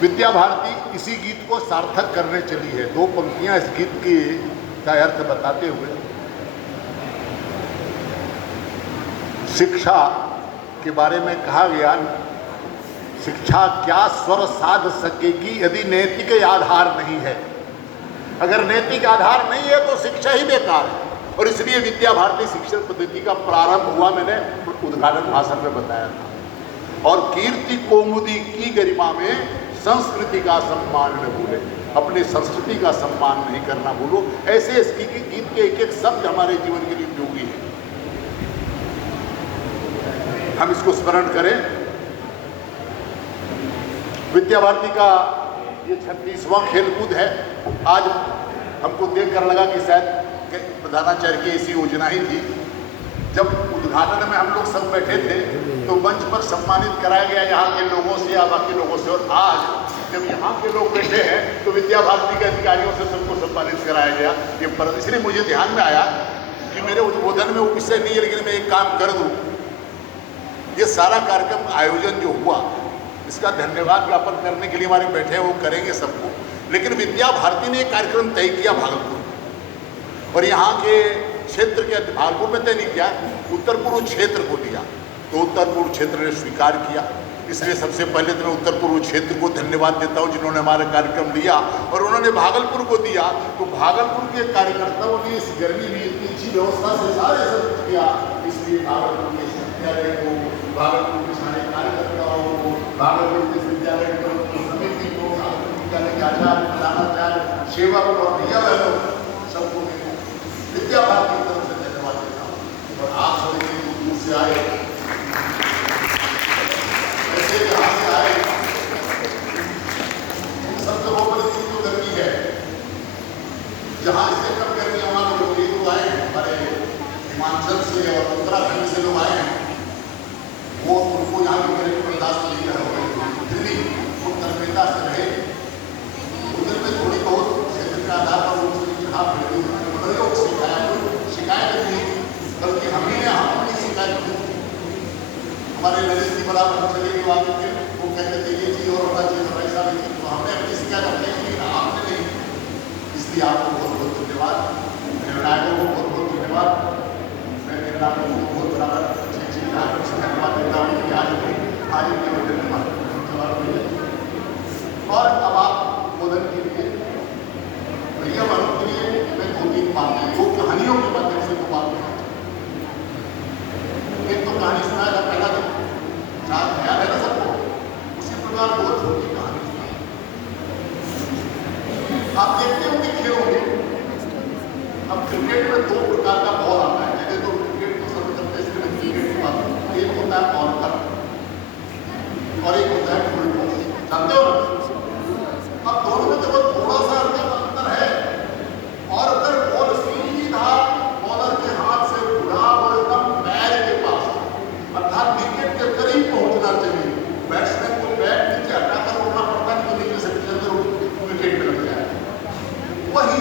विद्या भारती इसी गीत को सार्थक करने चली है। दो पंक्तियां इस गीत की का अर्थ बताते हुए। शिक्षा के बारे में कहा गया, शिक्षा क्या स्वर साध सकेगी यदि नैतिक आधार नहीं है। अगर नैतिक आधार नहीं है तो शिक्षा ही बेकार है। और इसलिए विद्या भारती शिक्षण पद्धति का प्रारंभ हुआ, मैंने उद्घाटन भाषण में बताया था। और कीर्ति कौमुदी की गरिमा में संस्कृति का सम्मान न भूले, अपनी संस्कृति का सम्मान नहीं करना भूलो। ऐसे इसकी गीत के एक एक शब्द हमारे जीवन के लिए उपयोगी है। हम इसको स्मरण करें। विद्या भारती का ये 36वां खेलकूद है। आज हमको देखकर लगा कि शायद प्रधानाचार्य की ऐसी योजना ही थी। जब उद्घाटन में हम लोग सब बैठे थे तो मंच पर सम्मानित कराया गया यहाँ के लोगों से या बाकी लोगों से, और आज जब यहाँ के लोग बैठे हैं तो विद्या भारती के अधिकारियों से सबको सम्मानित कराया गया। ये पर इसलिए मुझे ध्यान में आया कि मेरे उद्बोधन में वो विषय नहीं है, लेकिन मैं एक काम कर दूँ। ये सारा कार्यक्रम आयोजन जो हुआ, इसका धन्यवाद ज्ञापन करने के लिए हमारे बैठे हैं, वो करेंगे सबको। लेकिन विद्या भारती ने एक कार्यक्रम तय किया भागलपुर, और यहाँ के क्षेत्र के भागलपुर में तय नहीं किया, उत्तर पूर्व क्षेत्र को दिया। तो उत्तर पूर्व क्षेत्र ने स्वीकार किया। इसलिए सबसे पहले तो मैं उत्तर पूर्व क्षेत्र को धन्यवाद देता हूँ जिन्होंने हमारा कार्यक्रम लिया, और उन्होंने भागलपुर को दिया। तो भागलपुर के कार्यकर्ताओं ने इस गर्मी में इतनी अच्छी व्यवस्था से सारे सब किया। इसलिए भागलपुर के विद्यालय को, भागलपुर के सारे कार्यकर्ताओं को, भागलपुर के विद्यालय समिति को, भागलपुर विद्यालय के आचार्य, प्रधानाचार्य, सेवक और भैया बहनों सबको विद्या भारती की तरफ से धन्यवाद देता हूँ। और आप सब इतनी दूर से आए, ऐसे जहाँ से आए, इन सब जगहों पर इतनी जो गर्मी है, जहाँ इससे कम गर्मी हमारे लोग तो आए हैं, हमारे हिमाचल से और उत्तराखंड से लोग आए हैं, वो उनको यहाँ की गर्मी बर्दाश्त नहीं कर रहे। फिर भी वो तन्मयता से रहे। उधर में थोड़ी बहुत क्षेत्र के आधार पर उनसे चढ़ाव फिर लोग शिकायत नहीं, बल्कि हम ही अपनी शिकायत की। हमारे नरेश जी बड़ा चले के वाले थे, वो कहते थे ये चीज़ और होना चाहिए, पैसा भी थी, तो हमने अपनी शिकायत अपने की, आपने नहीं। इसलिए आपको बहुत बहुत धन्यवाद, निर्णायकों को बहुत बहुत धन्यवाद। मैं निर्णायकों को बहुत बराबर से धन्यवाद देता हूँ कि आज के धन्यवाद। और अब आप बोधन के लिए भैया बहनों के लिए मैं 2-3 बातें, 2 कहानियों के माध्यम से 2 बात कहना चाहूँ। एक तो कहानी सुनाया था पहला दिन, साथ ख्याल है ना सबको, उसी प्रकार 2 छोटी कहानी सुनाई। आप देखते होंगे खेलों में, अब क्रिकेट में 2 प्रकार का बॉल आता है। जैसे तो क्रिकेट को सब करते हैं, इसलिए क्रिकेट की बात, एक होता है कॉर्नर और एक होता है फुल टॉस, जानते हो ना? अब दोनों में तो थोड़ा सा अंतर है। और अगर बॉल सीधा बॉलर के हाथ से उड़ा और एकदम पैर के पास, अर्थात विकेट के करीब पहुंचना चाहिए, बैट्समैन को बैट नीचे हटाकर उड़ना पड़ता है, तो नीचे से विकेट में लग जाए। वही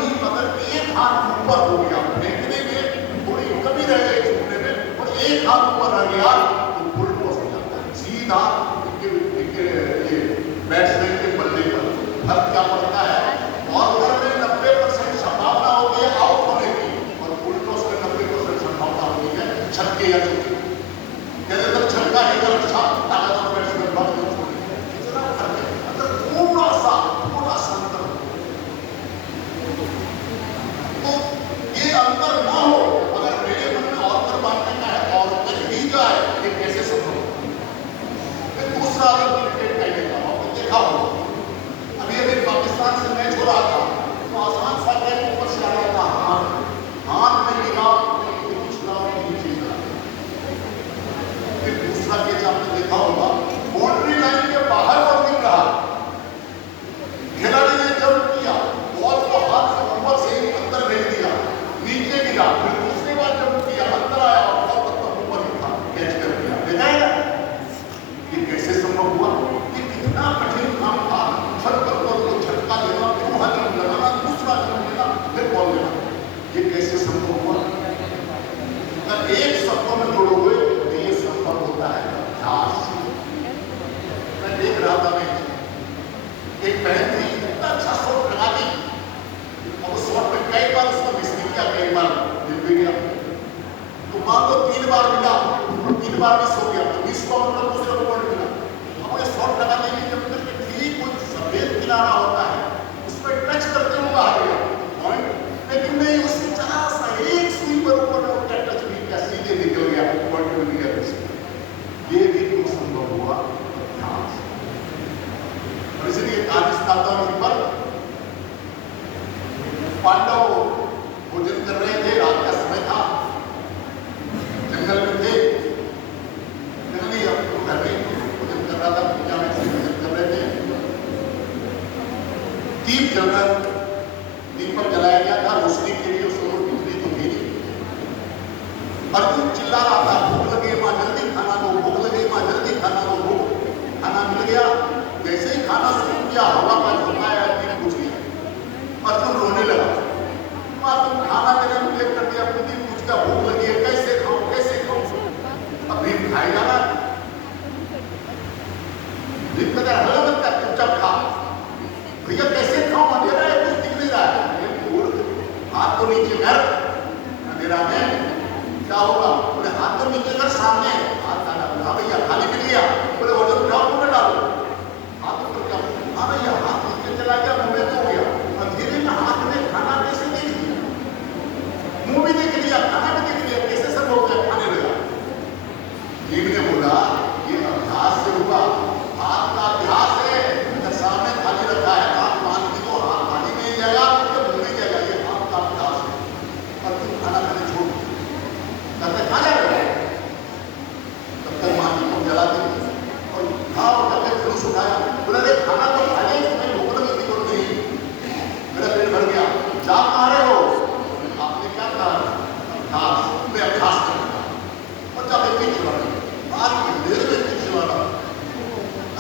कहानी सुनाता हूँ इसी पर। पांडव भोजन कर रहे थे, रात का समय था, जंगल में थे, जंगली घर में भोजन कर रहा था, पूजा में भोजन कर रहे थे। दीप जल रहा, दीपक जलाया गया था रोशनी के लिए, उस समय बिजली तो थी नहीं। अर्जुन चिल्ला रहा था, भूख लगे माँ जल्दी खाना दो, भूख लगे माँ जल्दी खाना दो, भूख। खाना मिल गया, जैसे ही खाना शुरू किया हवा का झोंका आया, दीप बुझ गया। अर्जुन रोने लगा, माँ तुम खाना देने में लेट कर दिया, दीप बुझ गया, भूख लगी है, कैसे खाऊं कैसे खाऊं। अब भीम खाई जाना, भीम कहता है हल्ला मत कर, चुपचाप खा। भैया कैसे खाऊं, अंधेरा है, कुछ दिख नहीं रहा है। हाथ तो नीचे कर, अंधेरा में क्या होगा? बोले हाथ तो नीचे कर, सामने हाथ डाला। हाँ भैया खाली मिल गया। बोले वजन उठाओ, मुंह में डालो। हाथ ऊपर क्या? हाँ भैया हाथ नीचे चला गया, मुंह में तो हो गया। अंधेरे में हाथ में खाना कैसे देख लिया? मुंह भी देख लिया, खाना भी देख लिया, कैसे सब हो गया? खाने लगा। भीम ने बोला ये अभ्यास से हुआ, हाथ का अभ्यास है। अगर सामने खाली रखा है, हाथ मान के तो हाथ खाली नहीं जाएगा, मुंह नहीं जाएगा, ये हाथ का अभ्यास है। और तुम खाना खाने छोड़ तब तक खा जाएगा, तब तक माँ को जला दी और खाओ। जब तक धनुष उठाया, बोला रे खाना तो खा ले, तुम्हें भूख लगी थी, बोल नहीं मेरा पेट भर गया। जा खा रहे हो? आपने क्या कहा? अभ्यास, मैं अभ्यास करता और जब एक पीछे बढ़ा, आज अंधेरे में पीछे बढ़ा।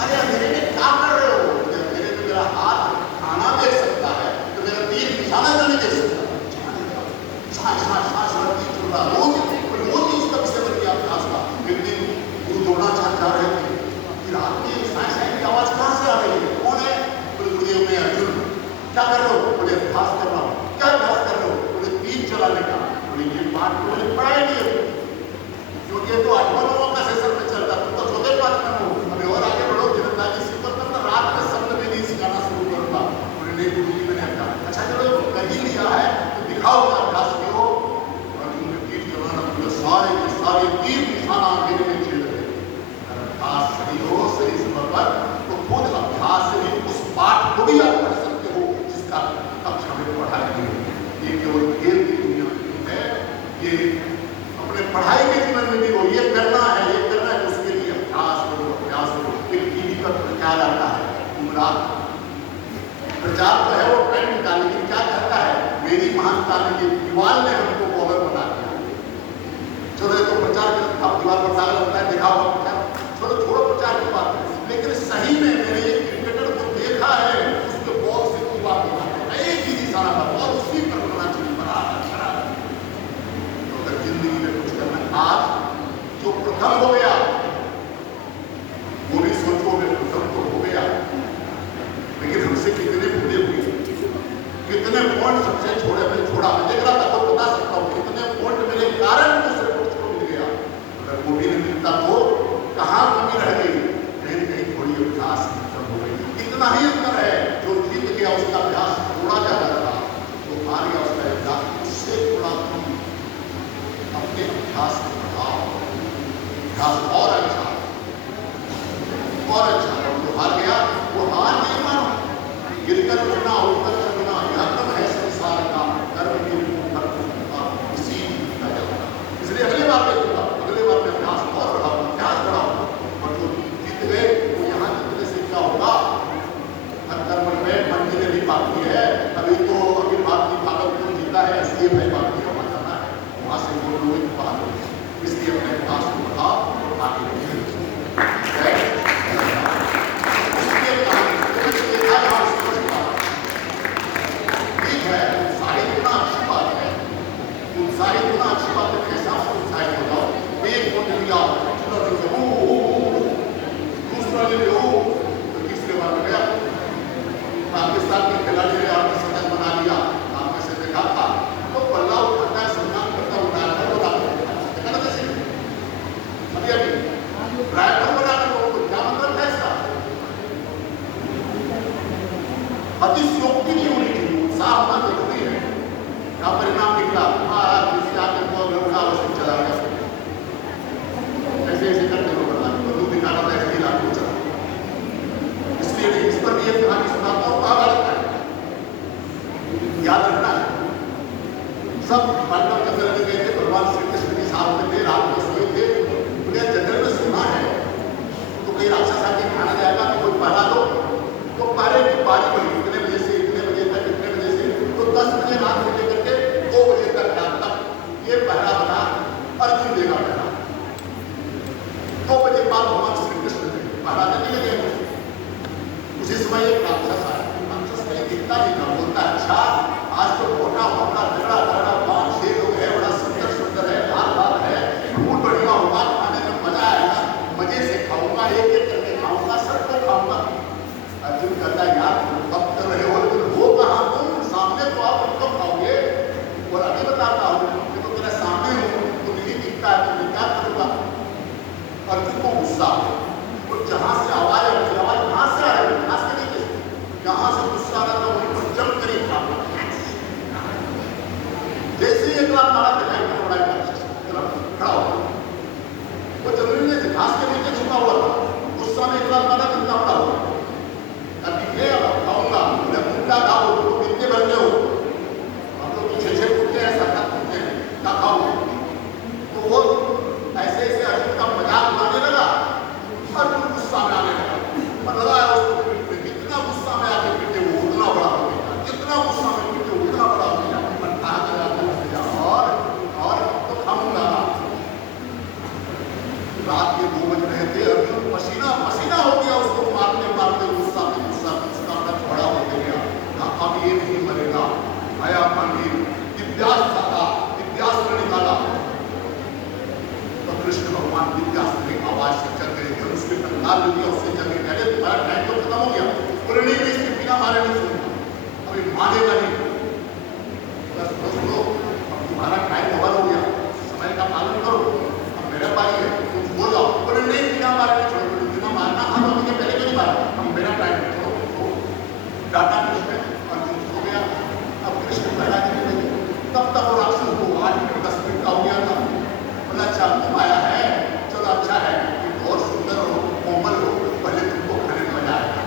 अरे अंधेरे में क्या कर रहे हो? अंधेरे में मेरा हाथ खाना देख सकता है, तो मेरा तीर निशाना तो नहीं देख सकता। सांस सांस सांस तीर चल रहा, रोज इसका विषय बन गया अभ्यास का। एक दिन गुरु द्रोणाचार्य जा रहे थे कि रात में सांस की आवाज कहाँ से आ रही है? कौन है? बोले गुरुदेव मैं अर्जुन। क्या कर रहे हो? बोले अभ्यास कर रहा हूँ। क्या अभ्यास कर रहे हो? बोले तीर चलाने का। बोले ये पाठ तो मैंने पढ़ा ही नहीं है, क्योंकि ये तो 8वां का सेशन में चलता, तुम तो चौथे पाठ में हो। अभी और आगे बढ़ो, जिरंदाजी सीखो, तब तक रात में शब्द में नहीं सिखाना शुरू करूंगा। बोले नहीं गुरु जी मैंने अभ्यास। अच्छा चलो कहीं लिया है तो दिखाओ क्या अभ्यास किया। अर्जुन ने तीर चलाना, पूरे सारे के सारे तीर निशाना मेरे में छेद रहे। अभ्यास सही हो, सही समय पर, तो खुद अभ्यास से भी उस पाठ को भी आप पढ़ सकते हो जिसका कक्षा में पढ़ा नहीं है। ये केवल खेल की दुनिया में है, ये अपने पढ़ाई के जीवन में भी हो, ये करना है, ये करना है, उसके लिए अभ्यास करो, अभ्यास करो। एक टीवी पर प्रचार आता है, गुमराह प्रचार तो है वो पेंट का, लेकिन क्या करता है? मेरी महानता में ये दीवार ने हमको बॉलर बना दिया। चलो तो प्रचार करता, दीवार पर दाग लगता है, देखा होगा प्रचार, चलो छोड़ो प्रचार की बात है। लेकिन सही में मैंने एक क्रिकेटर को देखा है, उसके बॉल से दीवार बनाता है, एक ही निशाना था, बॉल उसी पर बनना चाहिए, बराबर। तो अगर जिंदगी में कुछ करना, आज जो प्रथम हो गया वो भी सोचो में प्रथम तो हो गया, लेकिन हमसे कितने भूले हुए, कितने पॉइंट सबसे छोड़े, मैं छोड़ा, मैं देख रहा था तो बता सकता हूँ कितने पॉइंट मेरे कारण दूसरे कोच को मिल गया। अगर वो भी नहीं मिलता तो कहाँ कमी रह गई? कहीं कहीं थोड़ी अभ्यास खत्म हो गई। इतना ही अंतर है, जो जीत गया उसका अभ्यास थोड़ा ज्यादा था, तो हार गया उसका अभ्यास उससे थोड़ा कम। अपने अभ्यास को बढ़ाओ, अभ्यास और अच्छा और अच्छा। जो हार गया वो हार नहीं मानो, गिरकर उठना, उठकर चलना, यह क्रम है संसार का, कर्म की इसी का चलना। इसलिए अगली बार देखूंगा, अगले बार में अभ्यास और बढ़ाऊंगा, अभ्यास बढ़ाऊंगा। और जो जीत गए वो यहाँ जीतने से क्या होगा? हर कर्म में मंजिल भी बाकी है, अभी तो अखिल भारतीय भागवत जीता है, इसलिए मैं बाकी होना जाना है, वहां से वो लोग बात हो। इसलिए अपने अभ्यास को बढ़ाओ और आगे उत्साहित होना अच्छी बात है, कैसा उत्साहित हो जाओ। एक वोट लिया, दूसरा ले लो, तो तीसरे बार में गया। पाकिस्तान के खिलाड़ी ने आपने शतक बना लिया, आपने से देखा था, तो बल्ला उठाता है, सम्मान करता उठाता है, कहना कैसे अभी अभी ड्राइवर बना के लोगों को क्या मतलब है इसका? अतिशयोक्ति नहीं होनी चाहिए, उत्साह होना जरूरी है। क्या परिणाम निकला? आवश्यक चला गया, ऐसे ऐसे करते हुए बदला, बंदूक दिखाना था, ऐसे ही लागू चला। इसलिए इस पर भी एक कहानी उसी समय एक राक्षस आया। राक्षस कहीं दिखता नहीं था, बोलता अच्छा आज तो मोटा होगा, तगड़ा तगड़ा 5-6 लोग है, बड़ा सुंदर सुंदर है, लाल लाल है, खूब बढ़िया होगा, खाने में मजा आएगा, मजे से खाऊंगा, एक एक करके खाऊंगा, सबको खाऊंगा। अर्जुन कहता है यार कब कर रहे हो, लेकिन वो कहाँ तुम सामने तो आप उनको खाओगे। और अभी बताता हूँ कि तो तेरे सामने हूँ, तो नहीं दिखता है, तो मैं क्या करूँगा। अर्जुन को गुस्सा है, और जहाँ से आवाज है उसकी आवाज कहाँ से आ रही है, खास तरीके से जहाँ से गुस्सा आ रहा था वहीं पर जम कर ही खा। जैसे ही एक बार मारा दिखाई में बड़ा खड़ा हो, वो जमीन में घास के नीचे छुपा हुआ था, गुस्सा में एक बार मारा कितना बड़ा हुआ। अभी अब खाऊंगा, मुझे मुद्दा खाओ, तो कितने बन गए हो, हम लोग तो 6-6 फुटते हैं, 7-7 फुटते हैं, क्या खाओ। तो वो ऐसे ऐसे अर्जुन का मजाक उड़ाने लगा, अर्जुन गुस्सा में आने लगा, पर लगा है उसको पीठ में, जितना गुस्सा में आके पीटे वो उतना बड़ा हो गया, जितना गुस्सा में पीटे उतना बड़ा हो गया। और तो खाऊंगा। रात के 2 बज रहे थे, अर्जुन पसीना पसीना हो गया, उसको मारते मारते गुस्सा अपना छोड़ा हो गया। अब ये नहीं मरेगा, आया पानी दिव्यास्त्र था, दिव्यास्त्र निकाला, तो कृष्ण भगवान दिव्यास्त्र की आवाज से चल गए थे, उसके टंकार दिया, उससे जगह कहते तुम्हारा टाइम तो खत्म हो गया, बोले नहीं इसके बिना मारे नहीं सुनता, अभी मारेगा नहीं, बस दोस्तों तुम्हारा टाइम ओवर हो गया, समय का पालन करो, अब मेरा बारी है, तुम हो जाओ। बोले नहीं बिना मारे नहीं छोड़ो, बिना मारना था तो मुझे पहले क्यों नहीं मारा, अब मेरा टाइम है, छोड़ो। डाटा कृष्ण अर्जुन हो गया। अब कृष्ण पैदा करने लगे, तब तक वो राक्षस को 8 मिनट 10 मिनट का हो गया था। बोला अच्छा तुम आया है, चलो अच्छा है कि बहुत सुंदर हो, कोमल हो, पहले तुमको खाने में मजा आएगा।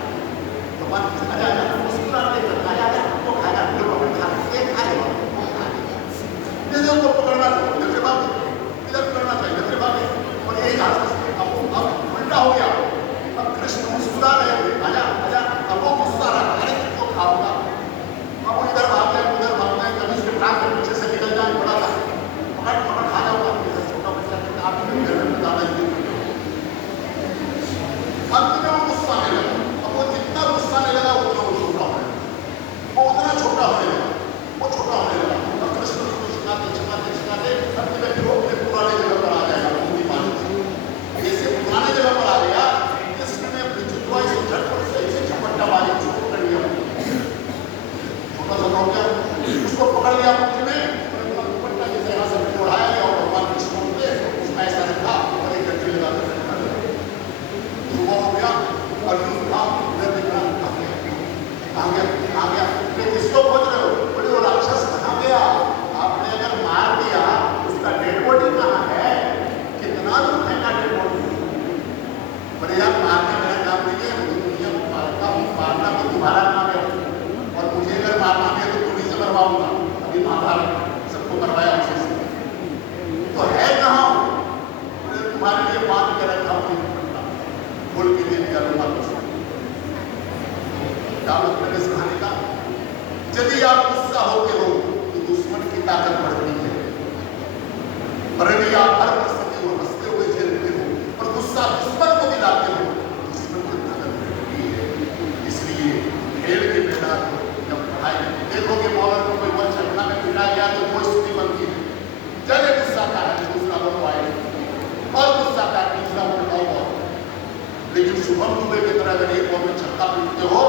भगवान आ जाएगा, मुस्कुराते आ जाएगा, तुमको खाएगा, को पकड़ना चाहिए, इधर से भागे, इधर पकड़ना चाहिए, इधर से भागे, और यही रास्ता अब उल्टा हो गया। अब कृष्ण मुस्कुरा रहे थे, आजा आजा, अब वो गुस्सा रहा, अरे तुमको खाऊंगा। अब वो इधर भाग गए, उधर भाग गए, कभी उसके टांग के पीछे से निकल जाए, बड़ा था पकड़ पकड़ खा जाऊंगा, छोटा बच्चा कहता आप घर में बताना ही। अंत में वो गुस्सा आने लगा, अब वो जितना गुस्सा आने लगा उतना वो छोटा होने लगा, वो उतना छोटा होने लगा, वो छोटा होने लगा। और कृष्ण चिल्लाते अंत में फिर वो अपने पुराने जगह पर आ जाएगा, भूमि पानी से जैसे पुराने जगह पर आ गया। कृष्ण ने विचित्र से झटपट से ऐसे झपट्टा मारी, उसको पकड़ लिया, छोटा सा हो गया, उसको पकड़ लिया मुट्ठी में, दुपट्टा जैसे यहाँ से उड़ाया गया और भगवान कृष्ण ने उसमें ऐसा रखा और एक गड्ढे लगा कर सुबह हो गया। अर्जुन था उधर दिख रहा, कहाँ गया, किसको खोज रहे हो, बोले वो राक्षस कहाँ गया, आपने अगर मार दिया उसका डेड बॉडी कहाँ है, कितना दूर फेंका डेड बॉडी। बोले यार मारना मेरा काम नहीं है, मुझे दुनिया को मारता हूँ, मारना तो तुम्हारा काम है, और मुझे अगर मारना है तो तुम्हें से मरवाऊंगा। अभी महाभारत सबको मरवाया उसे से, तो है कहाँ, बोले तुम्हारे लिए बांध के रखा हूँ, बोल के दे दिया तुम्हारे इस कहानी का। यदि आप गुस्सा होते हो तो दुश्मन की ताकत बढ़ती है, और यदि आप हर परिस्थिति को हंसते हुए झेलते हो और गुस्सा दुश्मन को दिलाते हो, दुश्मन की ताकत बढ़ती है। इसलिए खेल के मैदान में जब पढ़ाई देखोगे बॉलर को कोई बॉल छक्का में पिटा गया तो वो स्थिति बनती है, जब गुस्सा का है दूसरा बॉल आएगा और गुस्सा का तीसरा बॉल, लेकिन शुभम दुबे की तरह अगर एक बॉल में छक्का पीटते हो